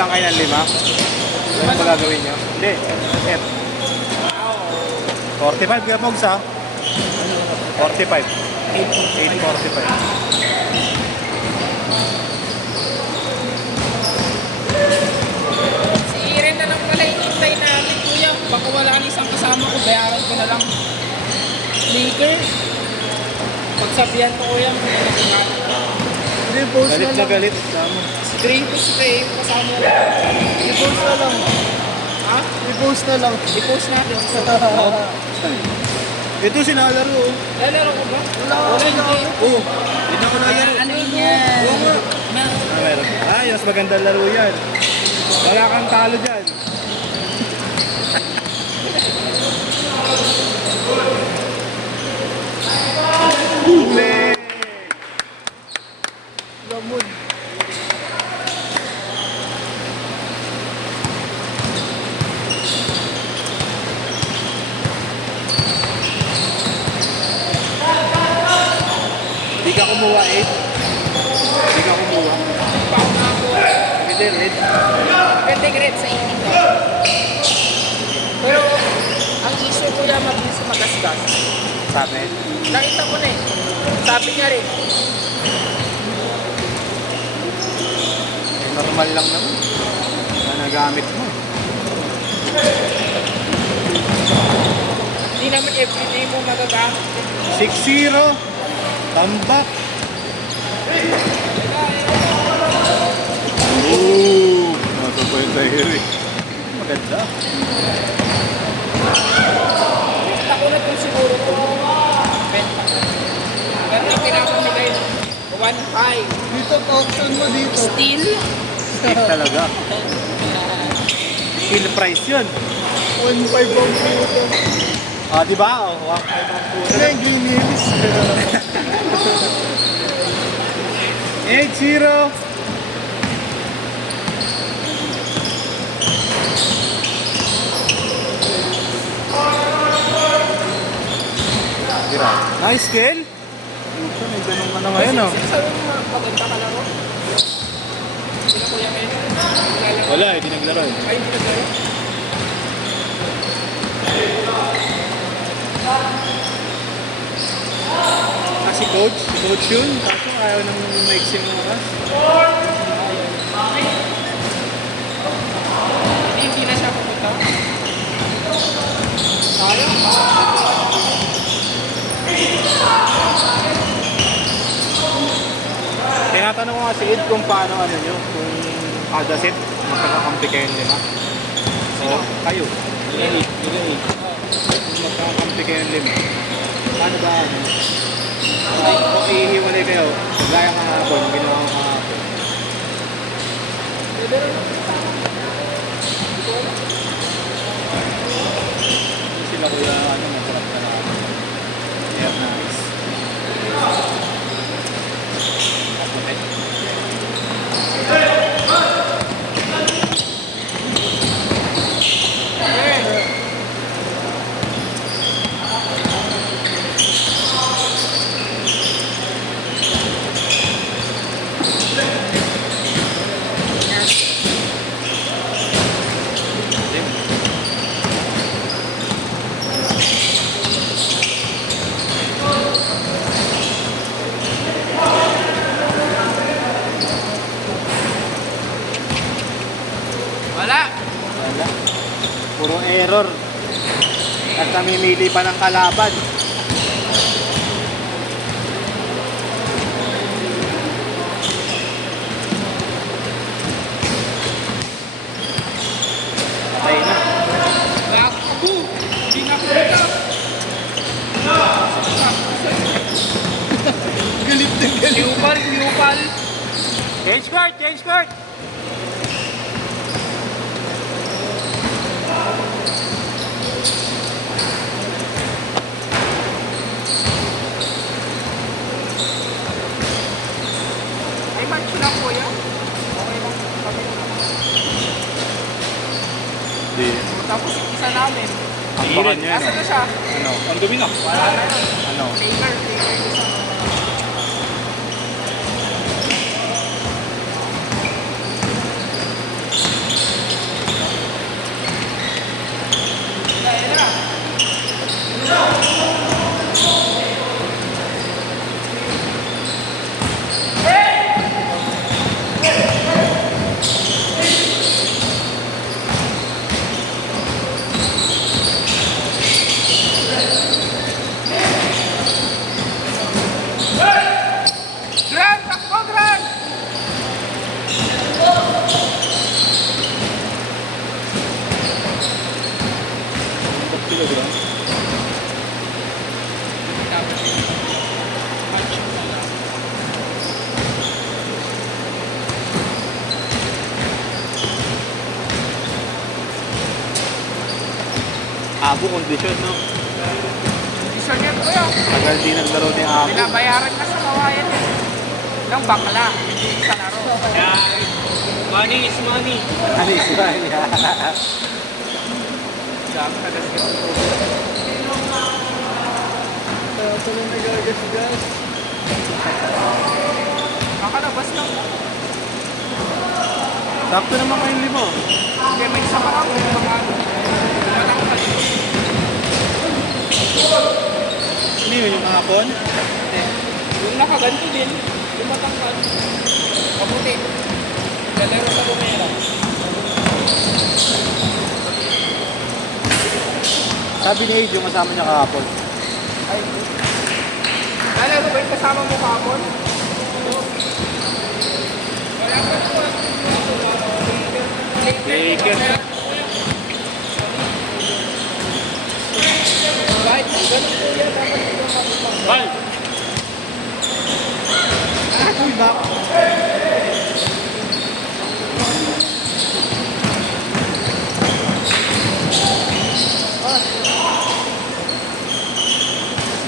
lang kayo ng 5? Ano ba gagawin nyo? Hindi. F. 45 kaya Pogs ha? 45. 845. Si Iren na lang pala inintay natin, kuya. Baka wala ang isang kasama ko, bayaran ko na lang. Sneaker. Pagsabihan ko, kuya, may nagsimana. Hindi, post Galit na na lang. galit. Green ko si Ray, kasama ko. I-post na lang. Ha? I-post na lang. I-post natin. Ito sinalaro oh. Lalaro ko ba? Wala, hindi. Oo. Hindi na ako nalaro. Ano yun yan? Oo nga. Meron. Mas magandang laro yan. Wala kang talo dyan. Ule! Lamod. Hindi ka kumuha 8. Hindi ka kumuha. Pao na ako. Hindi red. Pwede grade sa 18 ka. Pero, ang issue kuya, mabilis magasgas. Sa amin. Nakita ko na eh. Sabi niya rin. Normal lang naman. Na nagamit mo. Hindi naman everyday mo magagamit. 6-0. Tambak. Ooh. Nasa po yung tayo eh. Maganda. Ako na kung siguro ko. Benta. Pero yung pinapamigay, 1.5. Dito, auction mo dito. Steel? Steak talaga. Kill price yun. 1.5 ang puto. Ah, di ba? Oh, 1.5 ang puto. Ano yung Green Hills? 8-0. Tira. Nice kill. Ito, may ganun ka na ngayon oh. Sabi mo mga maganda ka laro? Hindi na kuya ngayon. Naglalaro. Wala, hindi naglaro eh. Ay, hindi naglaro. Si coach yun. Kaso ayaw nang maiksing oras. Hindi na siya pumunta. Sayang. Tinatanong ko nga si Ed kung paano ano nyo, kung kada set, magkakakampi kayong 5. So, kayo. Kung magkakakampi kayong 5. Paano ba ano? O ihiwalay kayo, gaya nga hapon, ginawa ko hapon. Sila kuya, ano, masarap na lang. Yeah, nice. Wala. Wala. Puro error. At namimili pa ng kalaban. Patay na. Ako. Hindi na pumunta. Galit na galit. Liupal. Change court! Change court! Ay, match lang kuya. Okay lang. Kami na. Hindi. Tapos isa namin. Ang baka niya Asa na siya? Ano? Ang dumi na. Wala na yun. Ano? Taker isa. Abo, kondisyon, no? Isa niya kuya. Tagal din naglaro ni Abo. Binabayaran ka sa kawayan eh. Ng bakla, hindi sa laro. Money is money. Ano yung siya? Sabi ka kasi Tuloy na gagas-gas. makalabas lang. Sakto naman kayong lima. Kaya may isa pa ako yung mga matangkad. Ano yun, yung hapon? Yung nakaganto din, yung matangkad. Kabuti. Galero sa bumera. Sabi ni Age, yung kasama niya kahapon. Ay, nalaro ba yung kasama mo kapon? Wala ka po. Baker. Kahit ganun po yan, dapat ito makipag. Bal! Uy, back.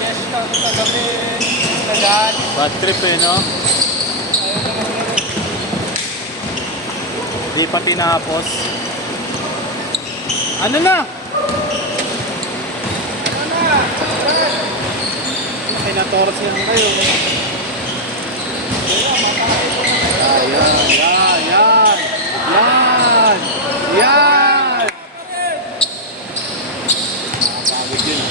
Yes, kagabi. Tagaan. Bad trip eh, no? Di pa tinapos. Ano na? Pinatoros lang kayo. Ayan, yan, yan. Yan! Yan! Nakakabig yun.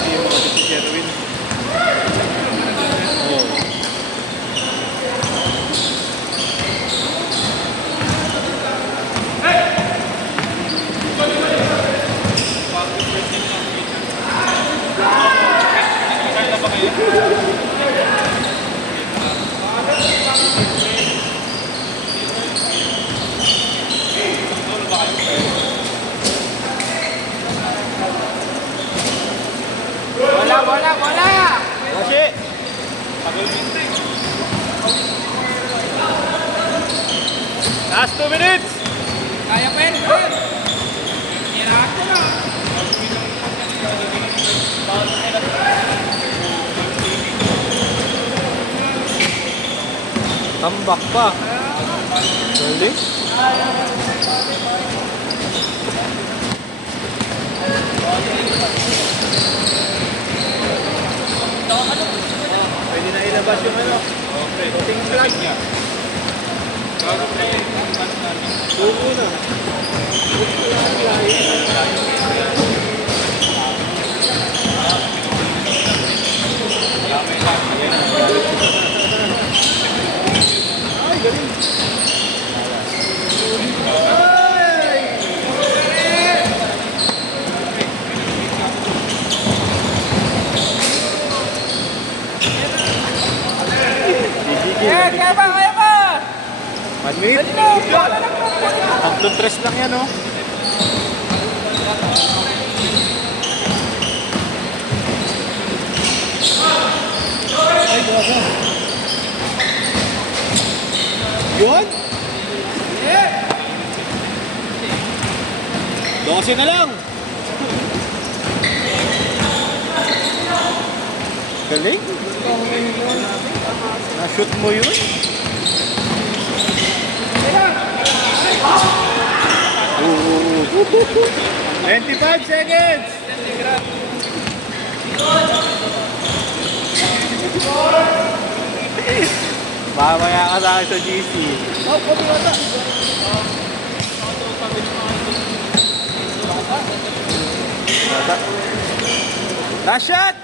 Hindi mo kasi si Sherwin. Oo. Wala! Kasi, last 2 minutes! Kaya pa yan, Fred. Hirahan ko na. Tambak pa. Galing. Pwede na ilabas yung ano. Okay. Ting flag niya. Sugo na. Ay, galing. Kaya pa! 1 minute. Dali na! Wala lang na! Tatlong tres lang yan, oh. Ay, gaga. Yun? 12 na lang. Galing. Na-shoot mo yun? Oo. 25 seconds! Mamaya ka sa akin sa GC. Last shot!